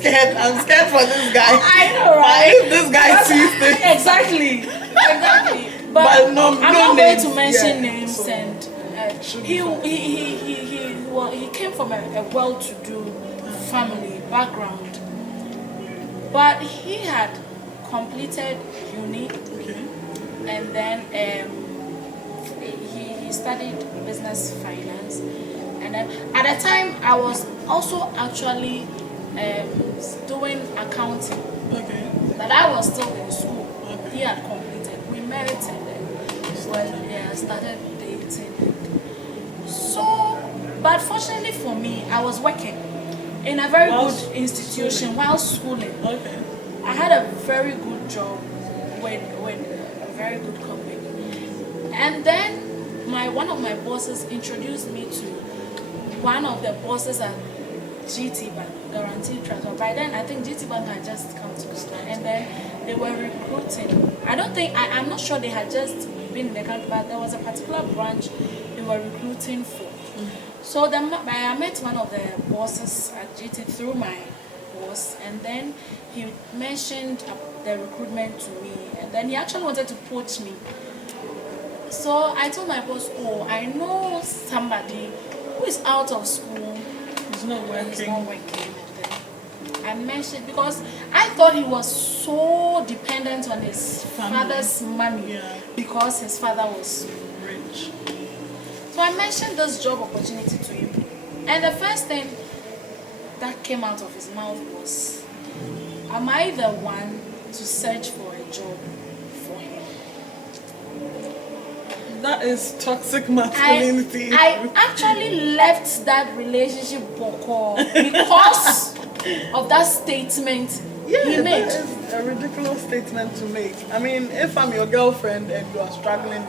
scared. I'm scared for this guy. I know, right? If this guy sees this. Exactly. But no, I'm not going to mention names, so and he came from a well-to-do family background, but he had completed uni, and then he studied business finance, and then at the time I was also actually doing accounting, but I was still in school. He had completed. We met and then started dating. So, but fortunately for me, I was working in a very good institution while schooling. I had a very good job with a very good company. And then one of my bosses introduced me to one of the bosses at GT Bank, Guaranteed Transfer. By then, I think GT Bank had just come to Ghana, and then they were recruiting. I'm not sure they had just been in the country, but there was a particular branch they were recruiting for. So I met one of the bosses at GT through my boss, and then he mentioned the recruitment to me, and then he actually wanted to poach me. So I told my boss, I know somebody who is out of school. He's not working. And then I mentioned, because I thought he was so dependent on his father's money, because his father was rich. So I mentioned this job opportunity to him, and the first thing that came out of his mouth was, am I the one to search for a job for him? That is toxic masculinity. I actually left that relationship because of that statement he made. That is a ridiculous statement to make. I mean, if I'm your girlfriend and you are struggling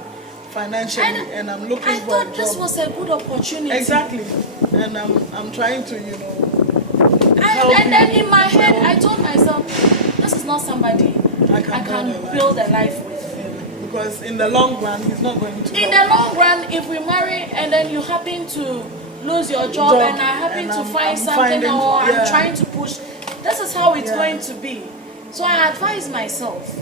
financially and I'm looking for a job. I thought this was a good opportunity. Exactly. And I'm trying to, and then in my head, I told myself, this is not somebody I can build a life with. Because in the long run, he's not going to. In the long run, if we marry and then you happen to lose your job and I happen to find something, or I'm trying to push, this is how it's going to be. So I advise myself.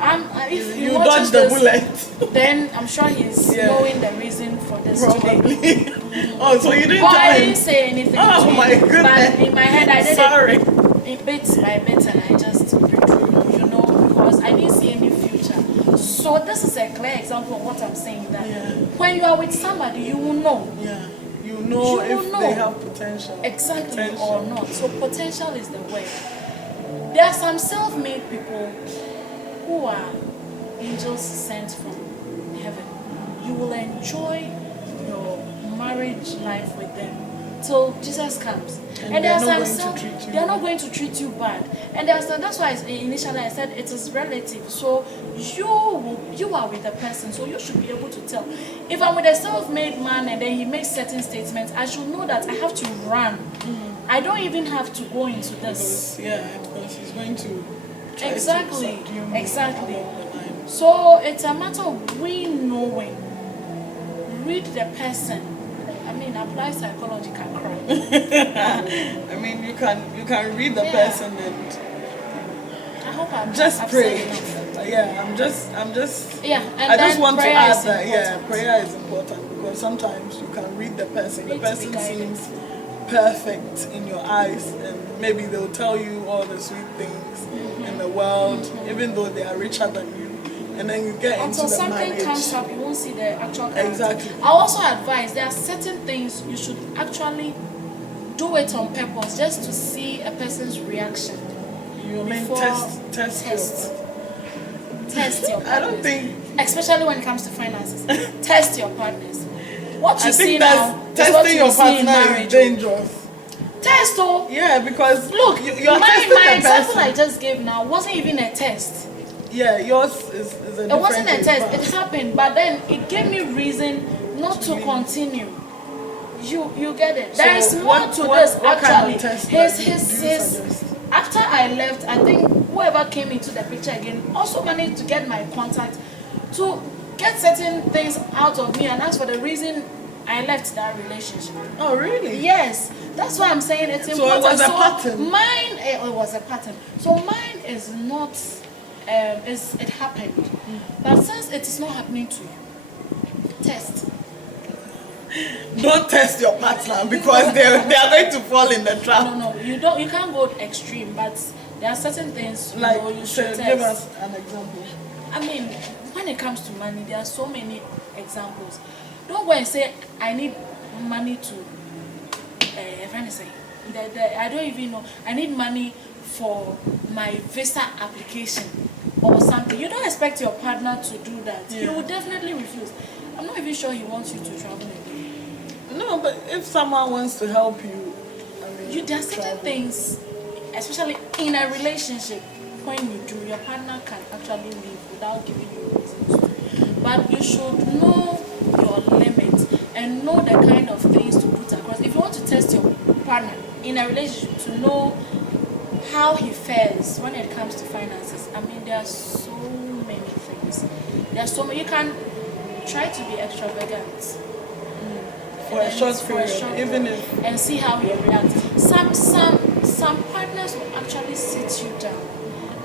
If you dodge the bullet, then I'm sure he's knowing the reason for this probably. today. So you didn't But tell I him? didn't say anything. Oh my goodness! But in my head, I did it bit by bit, and I just withdrew, because I didn't see any future. So this is a clear example of what I'm saying. That when you are with somebody, you will know. You know if they have potential. Exactly, or not. So potential is the word. There are some self-made people who are angels sent from heaven. You will enjoy your marriage life with them till Jesus comes. And there are some they are not going to treat you bad. And that's why initially I said it is relative. So you are with the person, so you should be able to tell. If I'm with a self-made man and then he makes certain statements, I should know that I have to run. I don't even have to go into this. Because he's going to try exactly. To so it's a matter of we knowing. Read the person. I mean, apply psychological crap. I mean, you can read the person and I hope I've pray. And I just want to add that prayer is important, because sometimes you can read the person. The person seems perfect in your eyes, and maybe they'll tell you all the sweet things in the world, even though they are richer than you. And then you get until into the something marriage. comes up, you won't see the actual character. Exactly. I also advise there are certain things you should actually do it on purpose, just to see a person's reaction. You mean test your partners. I don't think, especially when it comes to finances, test your partners. What you see now, testing your partner is dangerous. Test because look, you're my example I just gave now wasn't even a test. Yours is a different. It wasn't a test. It happened, but then it gave me reason not to continue. You get it. There is more to this actually. His after I left, I think whoever came into the picture again also managed to get my contact to get certain things out of me, and that's for the reason I left that relationship. Oh really? Yes, That's why I'm saying it's important. So it was a pattern. Mine, it was a pattern. So mine is not, it happened. But since it is not happening to you, test. Don't test your partner because they are going to fall in the trap. No, you can't go extreme, but there are certain things you should test. Give us an example. I mean, when it comes to money, there are so many examples. Don't go and say, I need money to, I don't even know, I need money for my visa application or something. You don't expect your partner to do that. Yeah. He will definitely refuse. I'm not even sure he wants you to travel again. No, but if someone wants to help you, I mean, there are certain things, especially in a relationship, when you do, your partner can actually leave without giving you reasons to. But you should know your limits and know the kind of things to put across. If you want to test your partner in a relationship to know how he fares when it comes to finances, I mean, there are so many things. There are so many. You can try to be extravagant for a short period, even if, and see how he reacts. Some partners will actually sit you down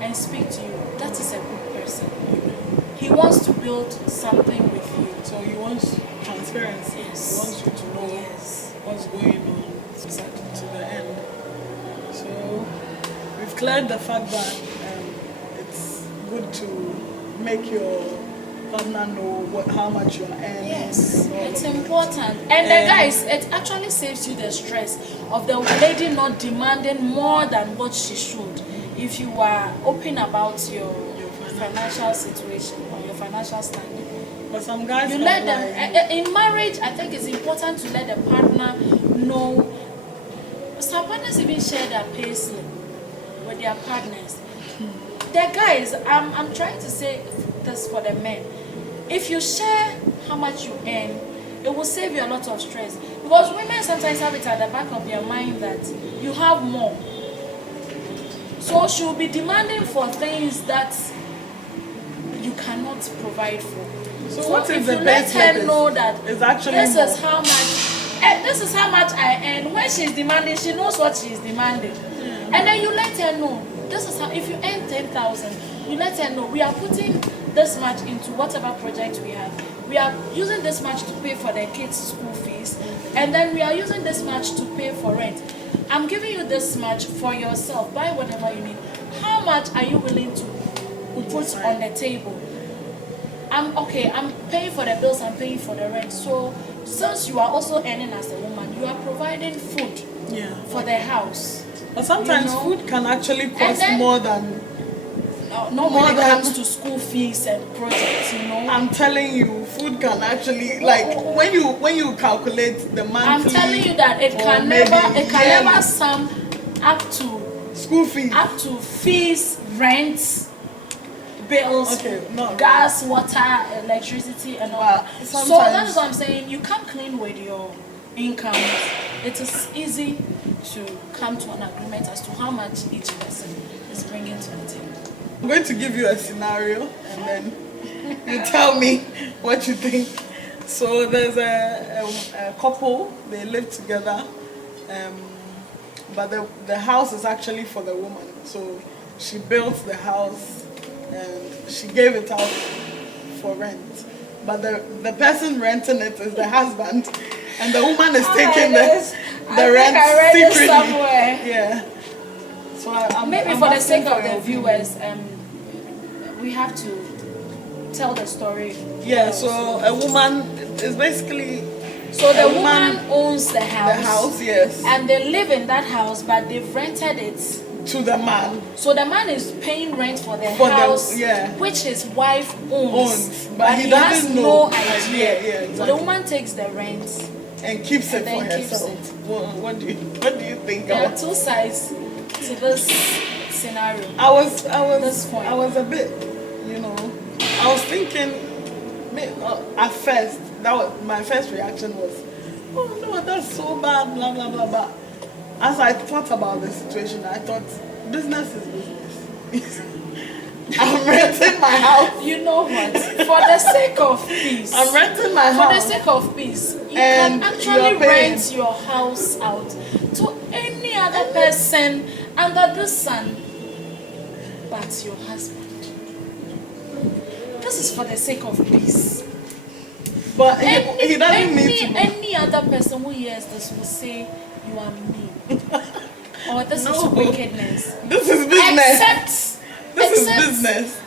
and speak to you. That is a good person. He wants to build something with you. So he wants transparency. Yes. He wants you to know what's going on to the end. So we've cleared the fact that it's good to make your partner know how much you're earning. Yes, it's important. And the guys, it actually saves you the stress of the lady not demanding more than what she should. If you are open about your financial situation or your financial standing. But some guys, you let them in marriage. I think it's important to let the partner know. Some partners even share their pay slip with their partners. The guys, I'm trying to say this for the men. If you share how much you earn, it will save you a lot of stress. Because women sometimes have it at the back of their mind that you have more. So she will be demanding for things that you cannot provide for. So what if is you the let her know that actually this is how much I earn, when she's demanding, she knows what she's demanding. And then you let her know, this is how, if you earn 10,000, you let her know, we are putting this much into whatever project we have. We are using this much to pay for the kids' school fees, and then we are using this much to pay for rent. I'm giving you this much for yourself. Buy whatever you need. How much are you willing to put on the table? I'm paying for the bills, I'm paying for the rent. So since you are also earning as a woman, you are providing food for the house. But sometimes food can actually cost more than not when it comes to school fees and projects, I'm telling you, food can actually, like, when you calculate the monthly, I'm telling you that it can never sum up to school fees, up to fees, rents, bills, gas, water, electricity, and all that. So that's what I'm saying. You come clean with your income. It is easy to come to an agreement as to how much each person is bringing to the table. I'm going to give you a scenario and then you tell me what you think. So there's a couple, they live together, but the house is actually for the woman. So she built the house and she gave it out for rent. But the person renting it is the husband, and the woman is taking the rent secretly. Yeah. So maybe for the sake of the viewers, we have to tell the story. Yeah, so a woman is basically... So the woman owns the house. The house, yes. And they live in that house, but they've rented it to the man. So the man is paying rent for the house, which his wife owns. But he has know. No idea. Yeah, exactly. So the woman takes the rent and keeps it for herself. What do you think? There are two sides to this scenario. I was a bit, I was thinking at first, my first reaction was, oh no, that's so bad, blah blah blah blah. As I thought about the situation, I thought business is business. I'm renting my house. You know what? For the sake of peace. I'm renting my house. For the sake of peace. You can actually rent your house out. to any other person under the sun but your husband. This is for the sake of peace. But he doesn't need to. Any other person who hears this will say you are mean. Or this is wickedness. This is business. This is business.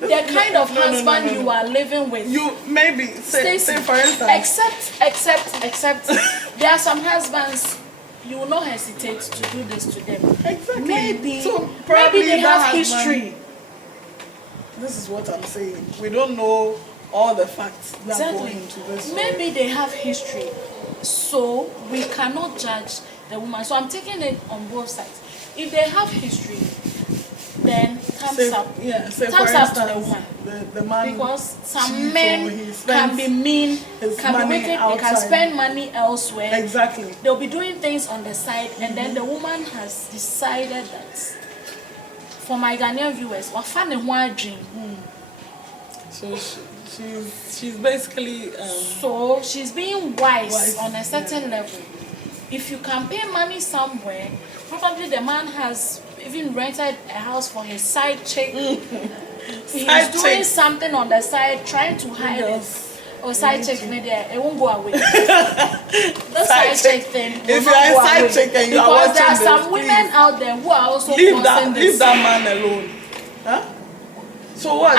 The kind of husband you are living with. You maybe say for instance. Except there are some husbands you will not hesitate to do this to them. Exactly. Maybe they have history. This is what I'm saying. We don't know all the facts that go into this. Maybe they have history, so we cannot judge the woman. So I'm taking it on both sides. If they have history, then thumbs up. Yeah, thumbs up to the woman. The man, because some men can be mean, can be wicked, they can spend money elsewhere. Exactly. They'll be doing things on the side, and then the woman has decided that, for my Ghanaian viewers, what fun and one dream. So she's basically so she's being wise on a certain level. If you can pay money somewhere, probably the man has even rented a house for his side chick. He's doing something on the side, trying to hide it. Or side chick, it won't go away. The side chick thing. If you're a side chick and you are watching because there are some women out there who are also leave that man alone. Huh? So what?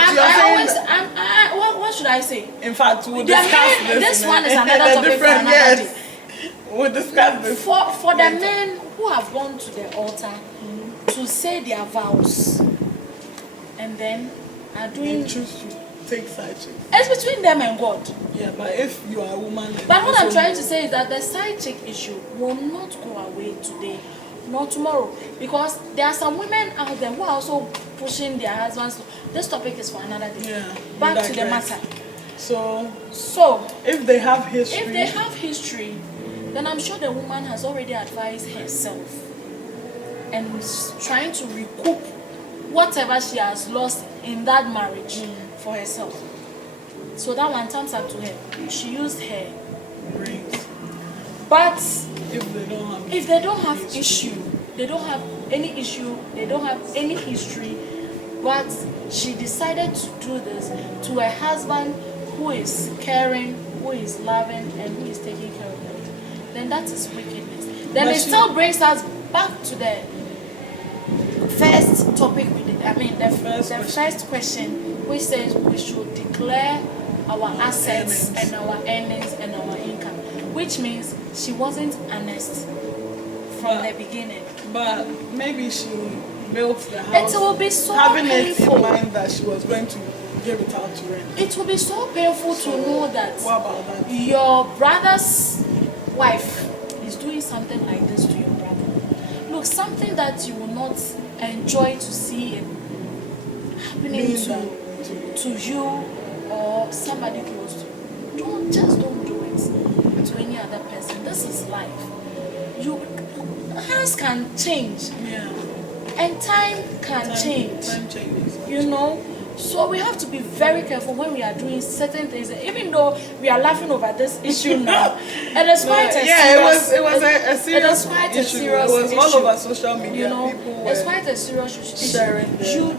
What should I say? In fact, we'll discuss this. This one is another topic for another day. We'll discuss this. For the men who have gone to the altar to say their vows and then are doing. They choose to take side chick. It's between them and God. Yeah, but if you are a woman. But what I'm trying to say is that the side chick issue will not go away today, nor tomorrow, because there are some women out there who are also pushing their husbands. This topic is for another day. Yeah. Back to the matter. So if they have history, then I'm sure the woman has already advised herself and is trying to recoup whatever she has lost in that marriage for herself. So that one, thumbs up to her. She used her brains. But if they don't have issue, they don't have any issue, they don't have any history, but she decided to do this to a husband who is caring, who is loving, and who is taking care of them, then that is wickedness. Then it still brings us back to the first topic we did. The first question, which says we should declare our assets and our earnings and our income, which means she wasn't honest from the beginning. But maybe she built the house. It will be so having painful. It in mind that she was going to give it out to rent. It will be so painful to know that, what about that your brother's wife is doing something like this to your brother. Look, something that you will not enjoy to see it happening to you or somebody close to you. Don't do it to any other person. This is life. Hands can change. Yeah. And time can change. Time changes. You know? So we have to be very careful when we are doing certain things. Even though we are laughing over this issue now, it is quite a serious. It was a serious It is quite issue. A serious it was issue. all over social media. You know, people it's quite a serious issue. Sharing You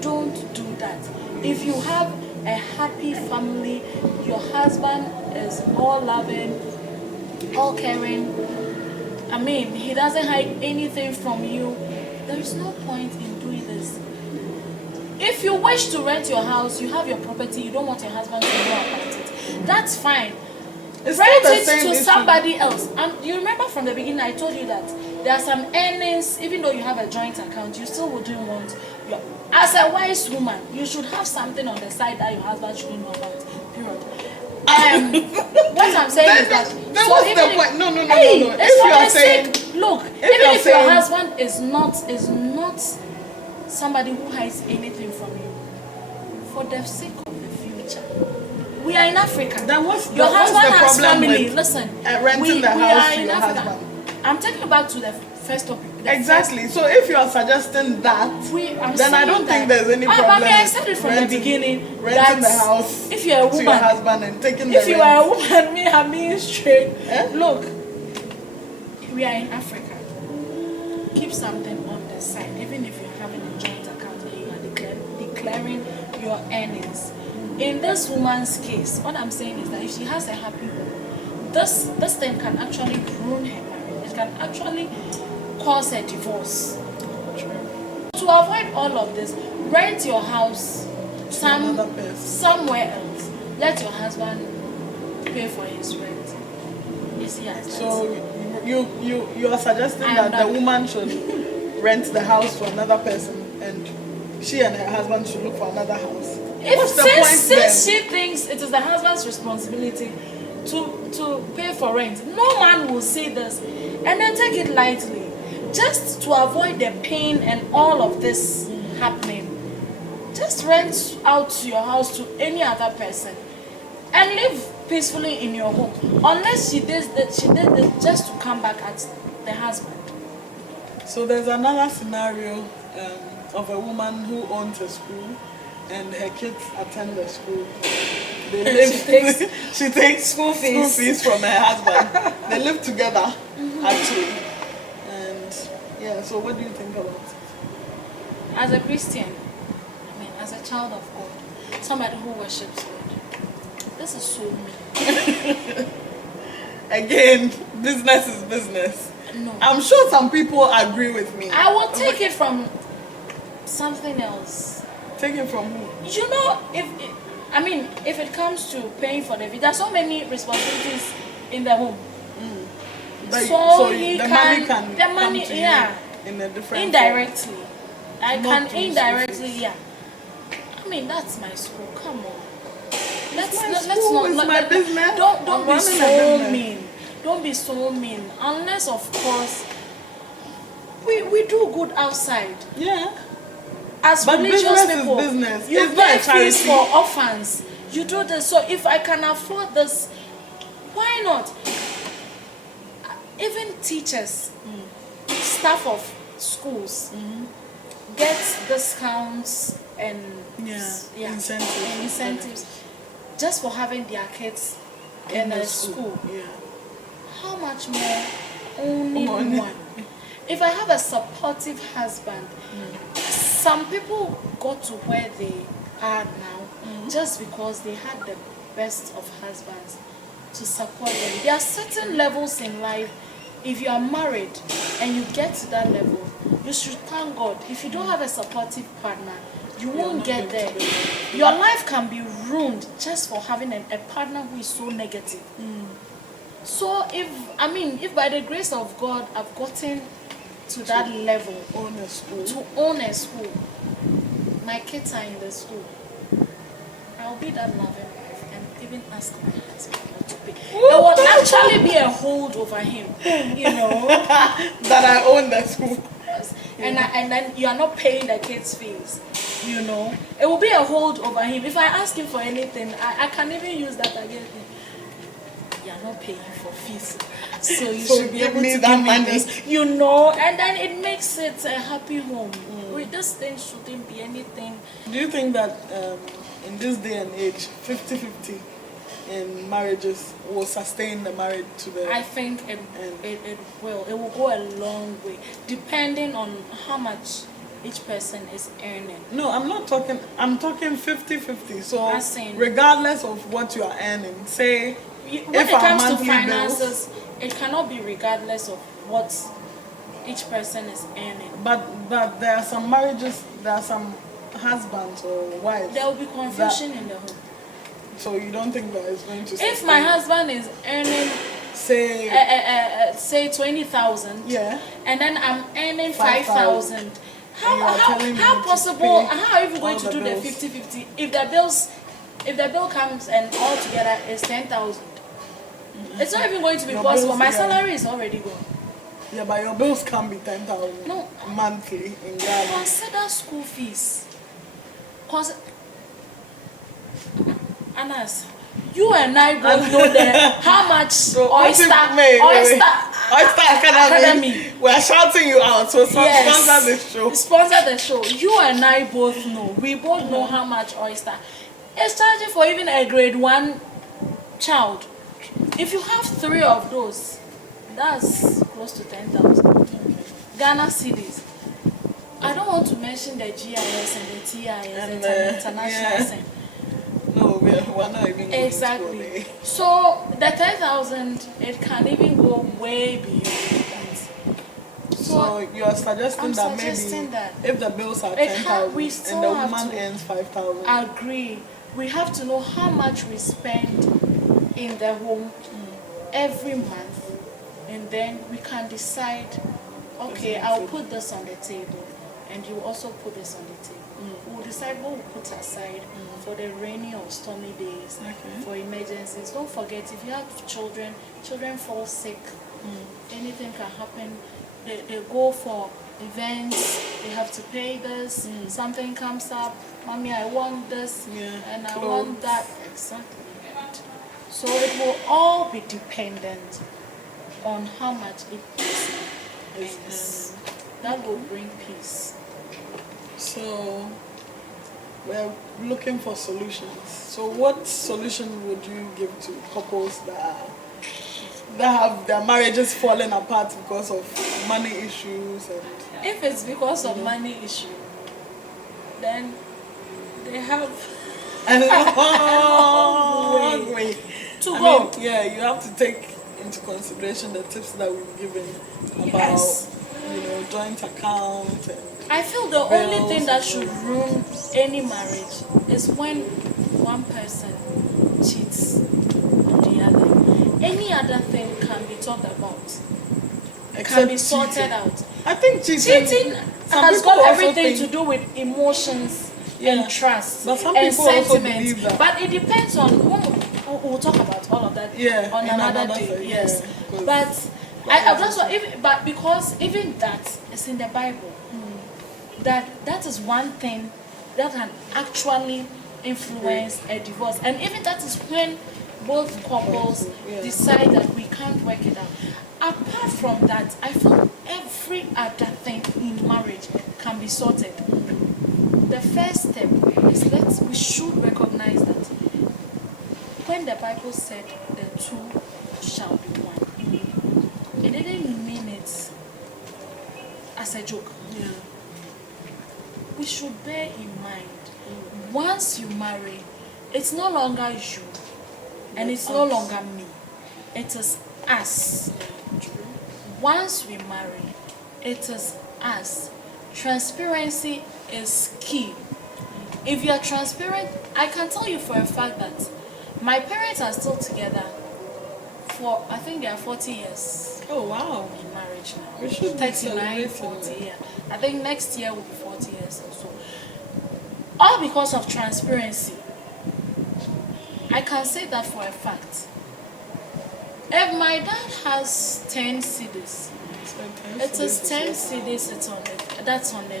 don't do that. If you have a happy family, your husband is all loving, all caring. He doesn't hide anything from you. There is no point in doing this. If you wish to rent your house, you have your property, you don't want your husband to know about it, that's fine. Rent it to somebody else. And you remember from the beginning, I told you that there are some earnings, even though you have a joint account, you still wouldn't want as a wise woman, you should have something on the side that your husband shouldn't know about. Period. What I'm saying is that what's the point? No. If you are saying, look, even if your husband is not somebody who hides anything from you, for the sake of the future, we are in Africa. Then what's your husband the has problem family. with Listen, renting the house to your husband? I'm taking back to the first topic. Exactly. So if you are suggesting that, then I don't think there's any problem. I said it from the beginning. Renting the house if you're a woman, to your husband and taking the If you are a woman, me, I'm being straight. Eh? Look, we are in Africa. Keep something on the side, even if you're having a joint account and you are declaring your earnings. In this woman's case, what I'm saying is that if she has a happy home, this thing can actually ruin her marriage. It can actually cause a divorce. To avoid all of this, rent your house somewhere else. Let your husband pay for his rent. So you are suggesting that the woman should rent the house for another person and she and her husband should look for another house? Since she thinks it is the husband's responsibility to pay for rent, no man will say this and then take it lightly. Just to avoid the pain and all of this happening, just rent out your house to any other person and live peacefully in your home. Unless she did it just to come back at the husband. So there's another scenario of a woman who owns a school and her kids attend the school. She takes school fees from her husband. They live together, actually. So what do you think about it? As a Christian, as a child of God, somebody who worships God, this is so mean. Again, business is business. No. I'm sure some people agree with me. I will take it from something else. Take it from who? You know, if it comes to paying for the there are so many responsibilities in the home. So the money can come to you in a different indirectly. way. I can indirectly, that's my school. Come on. Let's not my business. Don't be so mean. Don't be so mean. Unless of course we do good outside. Yeah. As but religious people, business. You pay fees for orphans. You do this. So if I can afford this, why not? Even teachers, staff of schools, get discounts and incentives just for having their kids in the school. Yeah. How much more only one? If I have a supportive husband, some people got to where they are now just because they had the best of husbands to support them. There are certain levels in life. If you are married and you get to that level, you should thank God. If you don't have a supportive partner, you won't get there. Your life can be ruined just for having a partner who is so negative. So if by the grace of God I've gotten to that level to own a school, my kids are in the school, I'll be that loving wife and even ask my husband to pay. It will actually be a hold over him, that I own the school. And then you are not paying the kids' fees, It will be a hold over him. If I ask him for anything, I can even use that against him. You are not paying for fees, so you should be able to give me this, and then it makes it a happy home. This thing shouldn't be anything. Do you think that in this day and age, 50-50 in marriages will sustain the marriage to the I think it will. It will go a long way, depending on how much each person is earning. No, I'm talking 50-50. So regardless of what you are earning, say when it comes to finances, it cannot be regardless of what each person is earning. But there are some marriages, there are some husbands or wives. There will be confusion in the home. So you don't think that is going to? If my husband is earning, say 20,000, and then I'm earning 5,000, how possible? How are you going to do the 50-50 if the bill comes and all together is 10,000? It's not even going to be possible. My salary is already gone. Yeah, but your bills can't be 10,000 monthly in Ghana. Consider school fees. Anas, you and I both know how much Oyster Academy. We are shouting you out, so sponsor this show. Sponsor the show. You and I both know. We both know how much Oyster is charging for even a grade 1 child. If you have 3 of those, that's close to 10,000. Ghana cedis. I don't want to mention the GIS and the TIS and the international cent. No, we're not even going exactly. To go there. So the 10,000, it can even go way beyond that. So you are suggesting that maybe if the bills are 10,000 and the woman earns 5,000. Agree. We have to know how much we spend in the home every month, and then we can decide, okay, I'll put this on the table, and you also put this on the table. We'll decide what we'll put aside for the rainy or stormy days, for emergencies. Don't forget, if you have children fall sick, anything can happen. They go for events, they have to pay this, something comes up, mommy, I want this, and I want that. Exactly. So it will all be dependent on how much it is. That will bring peace. So we're looking for solutions. So what solution would you give to couples that have their marriages falling apart because of money issues? And if it's because of money issue, then they have a long way to go. You have to take into consideration the tips that we've given about joint account. And I feel the only thing that should ruin any marriage is when one person cheats on the other. Any other thing can be talked about. Can be sorted out. I think cheating has got everything to do with emotions and trust and sentiments. But it depends on we'll talk about all of that on another day. Yes. But because even that is in the Bible. That is one thing that can actually influence a divorce. And even that is when both couples decide that we can't work it out. Apart from that, I feel every other thing in marriage can be sorted. The first step is we should recognize that when the Bible said the two shall be one, it didn't mean it as a joke. We should bear in mind, once you marry, it's no longer you, and it's no longer me. It is us. Once we marry, it is us. Transparency is key. If you are transparent, I can tell you for a fact that my parents are still together for, I think they are 40 years. Oh, wow. In marriage now. We should 39, 40, I think next year will be 40 years or so. All because of transparency. I can say that for a fact. If my dad has 10 CDs, it is 10 CDs that's on the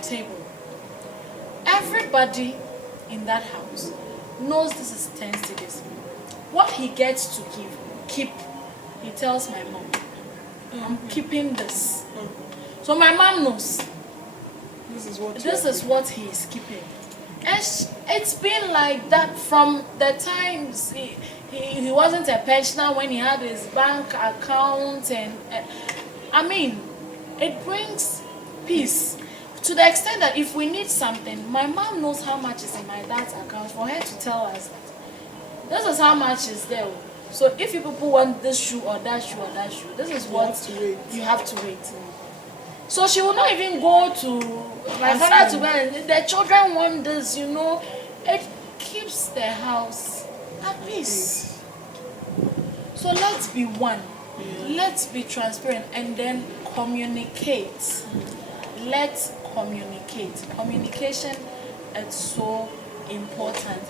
table. Everybody in that house knows this is 10 CDs. What he gets to keep, he tells my mom, I'm keeping this. So my mom knows this is what he is keeping. And it's been like that from the times he wasn't a pensioner, when he had his bank account, and I mean, it brings peace to the extent that if we need something, my mom knows how much is in my dad's account for her to tell us that this is how much is there. So if you people want this shoe or that shoe or that shoe, this is what you have to wait. So she will not even go to my father to go and the children want this, It keeps the house at peace. So let's be one. Let's be transparent and then communicate. Let's communicate. Communication is so important.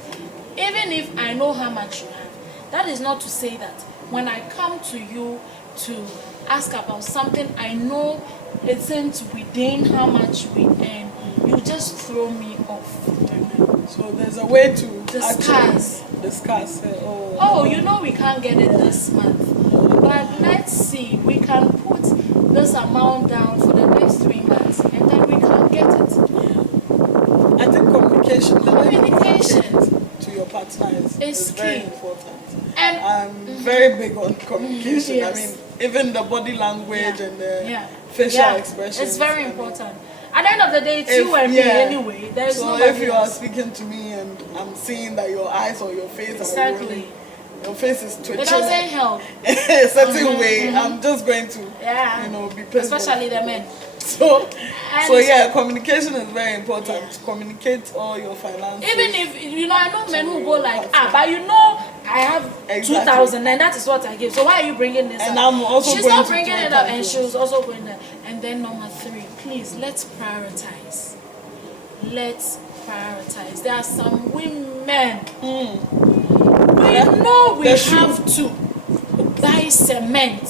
Even if I know how much you have, that is not to say that when I come to you to ask about something I know isn't within how much we earn, you just throw me off. So there's a way to discuss. We can't get it this month, but let's see, we can put this amount down for the next 3 months and then we can get it. I think communication to your partner is very important. And I'm very big on communication. Yes. I mean, even the body language and the facial expressions. It's very important. At the end of the day, it's you and me anyway. There's so if you are speaking to me and I'm seeing that your eyes or your face are rolling, your face is twitching. It doesn't help. a certain way. I'm just going to, be pissed. Especially the men. So communication is very important. Communicate all your finances. Even if, I know men who go like, but I have 2,000 and that is what I give. So why are you bringing this and up? I'm also She's not bringing it up and she was also going there. And then number 3, please, let's prioritize. Let's prioritize. There are some women. We know we have to buy cement.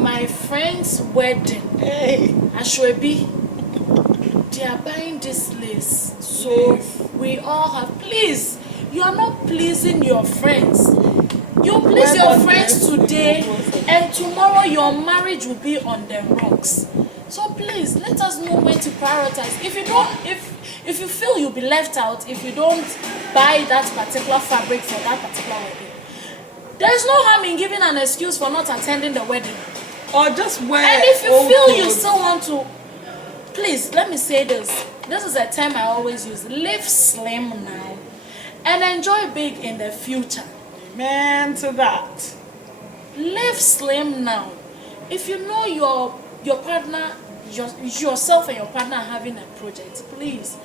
My friend's wedding, Ashwebi, they are buying this lace. So we all have, please, you are not pleasing your friends. You please your friends today and tomorrow your marriage will be on the rocks. So please, let us know when to prioritize. If you feel you'll be left out, if you don't buy that particular fabric for that particular wedding, there's no harm in giving an excuse for not attending the wedding. Or just wear. And if you feel you still want to, please, let me say this. This is a term I always use. Live slim now and enjoy big in the future. Amen to that. Live slim now. If you know your partner, yourself and your partner are having a project, please.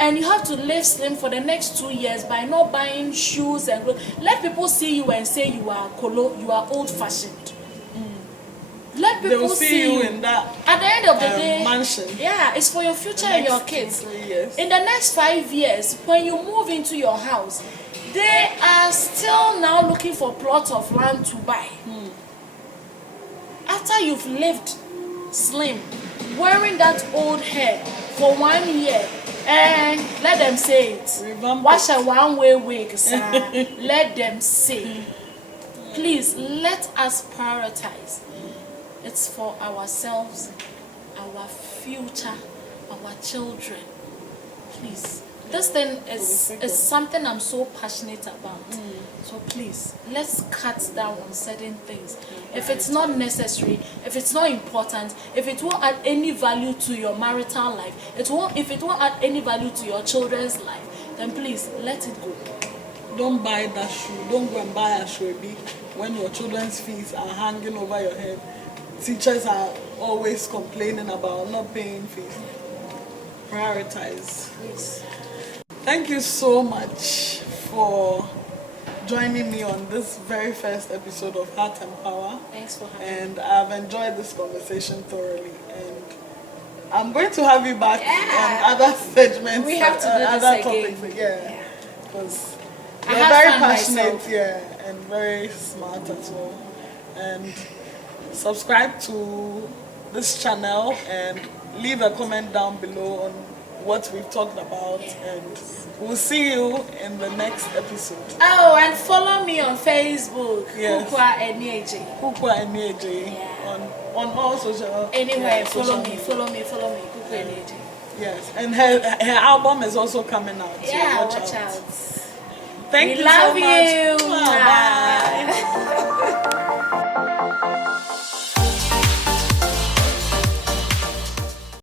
And you have to live slim for the next 2 years by not buying shoes and clothes. Let people see you and say you are old-fashioned. Let people see you in that at the end of the day mansion. Yeah, it's for your future and your kids. 3 years. In the next 5 years, when you move into your house, they are still now looking for plots of land to buy. After you've lived slim, wearing that old hair for 1 year, and let them say it. Wash a one-way wig, sir. Let them say. Please, let us prioritize. It's for ourselves, our future, our children. Please. This thing is something I'm so passionate about. So please, let's cut down on certain things. If it's not necessary, if it's not important, if it won't add any value to your marital life, if it won't add any value to your children's life, then please, let it go. Don't buy that shoe. Don't go and buy a shoebi when your children's fees are hanging over your head. Teachers are always complaining about not paying fees. Prioritize. Please. Thank you so much for joining me on this very first episode of Heart and Power. Thanks for having me. And I've enjoyed this conversation thoroughly. And I'm going to have you back on other segments. We have to do other this again. Topics. Because you're very passionate, and very smart as well. And subscribe to this channel and leave a comment down below on what we've talked about, and we'll see you in the next episode. Oh, and follow me on Facebook. Yes. Kukwa Enieje. Kukwa Enieje. On all social. Anywhere, follow me. Kukwa Enieje. Yes, and her album is also coming out. Yeah, so watch out. Thank you so much. We love you. Bye.